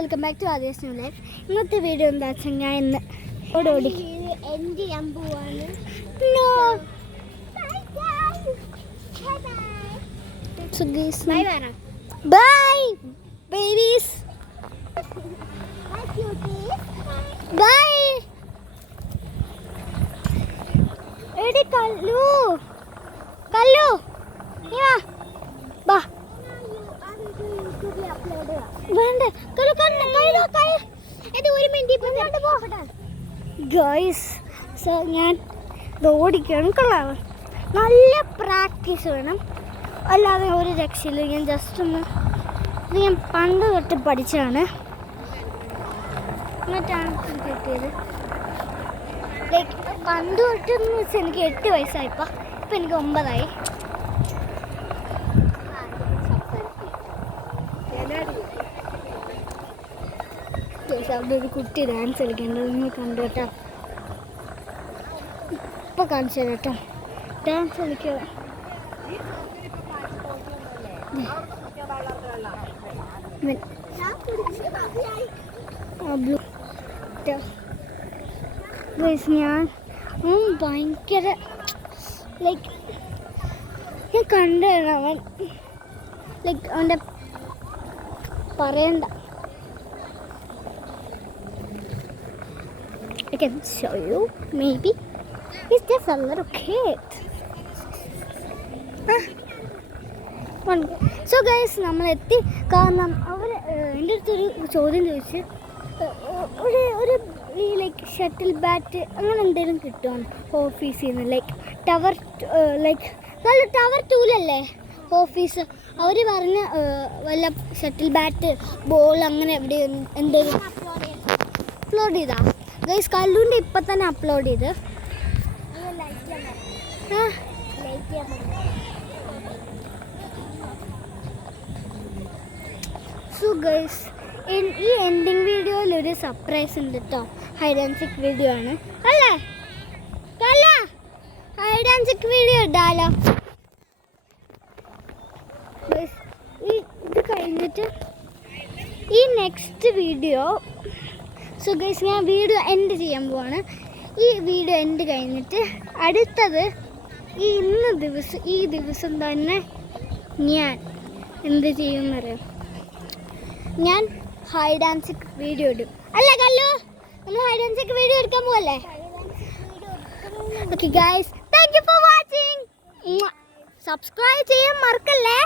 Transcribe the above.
Welcome back to Aadya new life. ഇന്നത്തെ video എന്താ വെച്ചാൽ ഞാൻ ഇന്ന് ഓടി എന്ത് ചെയ്യാൻ പോവാണ്. Bye babies, bye. എടി കല്ലു, കല്ലു വാ. വേണ്ട ഗൈസ്, സോ ഞാൻ ഓടിക്കണം. കൊള്ളാം, നല്ല പ്രാക്ടീസ് വേണം, അല്ലാതെ ഒരു രക്ഷയില്ല. ഞാൻ ജസ്റ്റ് ഒന്ന് ഇത് ഞാൻ പണ്ട് തൊട്ട് പഠിച്ചതാണ്, എന്നിട്ടാണ് കിട്ടിയത്. ലൈക്ക് പണ്ട് തൊട്ടെന്ന് വെച്ചാൽ എനിക്ക് 8 വയസ്സായിപ്പോൾ, ഇപ്പം എനിക്ക് 9 ആയി. അവിടെ ഒരു കുട്ടി ഡാൻസ് കളിക്കേണ്ടത് നിങ്ങൾ കണ്ടു കേട്ടോ. ഇപ്പം കാണിച്ചു തരാം കേട്ടോ, ഡാൻസ് കളിക്കുക. ഞാൻ ഭയങ്കര ലൈക്ക് ഞാൻ കണ്ടാണ് അവൻ, ലൈക്ക് അവൻ്റെ പറയണ്ട. I can show you, maybe. He's just a little kid. So guys, നമ്മൾ എത്തി. കാരണം അവർ എൻ്റെ അടുത്തൊരു ചോദ്യം ചോദിച്ച്, ഒരു ഈ ലൈക്ക് ഷട്ടിൽ ബാറ്റ് അങ്ങനെ എന്തെങ്കിലും കിട്ടുമോ ഓഫീസിൽ നിന്ന്, ലൈക്ക് ടവർ, ലൈക്ക് നല്ല ടവർ 2-ലല്ലേ ഓഫീസ്. അവർ പറഞ്ഞ വല്ല ഷട്ടിൽ ബാറ്റ്, ബോൾ അങ്ങനെ എവിടെ എന്തെങ്കിലും അപ്ലോഡ് ചെയ്താ. ഗൈസ്, കല്ലുവിൻ്റെ ഇപ്പം തന്നെ അപ്ലോഡ് ചെയ്ത്. സോ ഗൈസ്, ഈ എൻഡിങ് വീഡിയോയിൽ ഒരു സർപ്രൈസ് ഉണ്ട് കേട്ടോ. ഹൈഡ് ആൻഡ് സീക്ക് വീഡിയോ ആണ് അല്ലേ? ഹൈഡ് ആൻഡ് സീക്ക് വീഡിയോ ഇടാലോ. ഇത് കഴിഞ്ഞിട്ട് ഈ നെക്സ്റ്റ് വീഡിയോ. സോ ഗൈസ്, ഞാൻ വീഡിയോ എൻഡ് ചെയ്യാൻ പോവാണ്. ഈ വീഡിയോ എൻഡ് കഴിഞ്ഞിട്ട് അടുത്തത് ഈ ദിവസം തന്നെ ഞാൻ എന്ത് ചെയ്യുമെന്നറിയാം. ഞാൻ ഹൈഡ് ആൻഡ് സീക്ക് വീഡിയോ ഇടും അല്ലേ കല്ലു? നമ്മൾ ഹൈഡ് ആൻഡ് സീക്ക് വീഡിയോ എടുക്കാൻ പോവല്ലേ? Okay guys, thank you for watching. Subscribe ചെയ്യാൻ മറക്കല്ലേ.